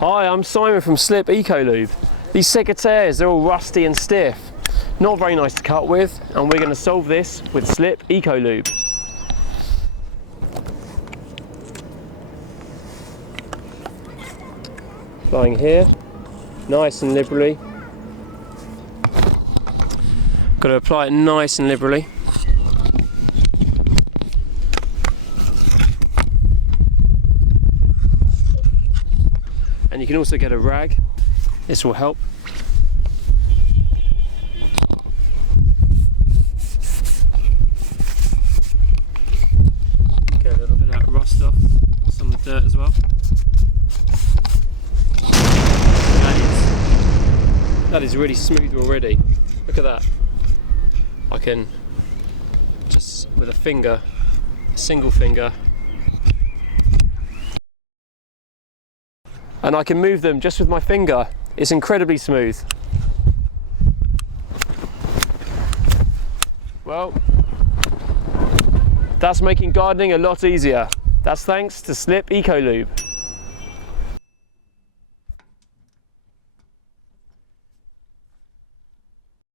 Hi, I'm Simon from Slip Eco Lube. These secateurs, they're all rusty and stiff. Not very nice to cut with, and we're going to solve this with Slip Eco Lube. Applying here, nice and liberally. Got to apply it nice and liberally. And you can also get a rag, this will help. Get a little bit of that rust off, some of the dirt as well. That is really smooth already. Look at that. I can just with a finger, a single finger, and I can move them just with my finger. It's incredibly smooth. Well, that's making gardening a lot easier. That's thanks to Slip Eco Lube.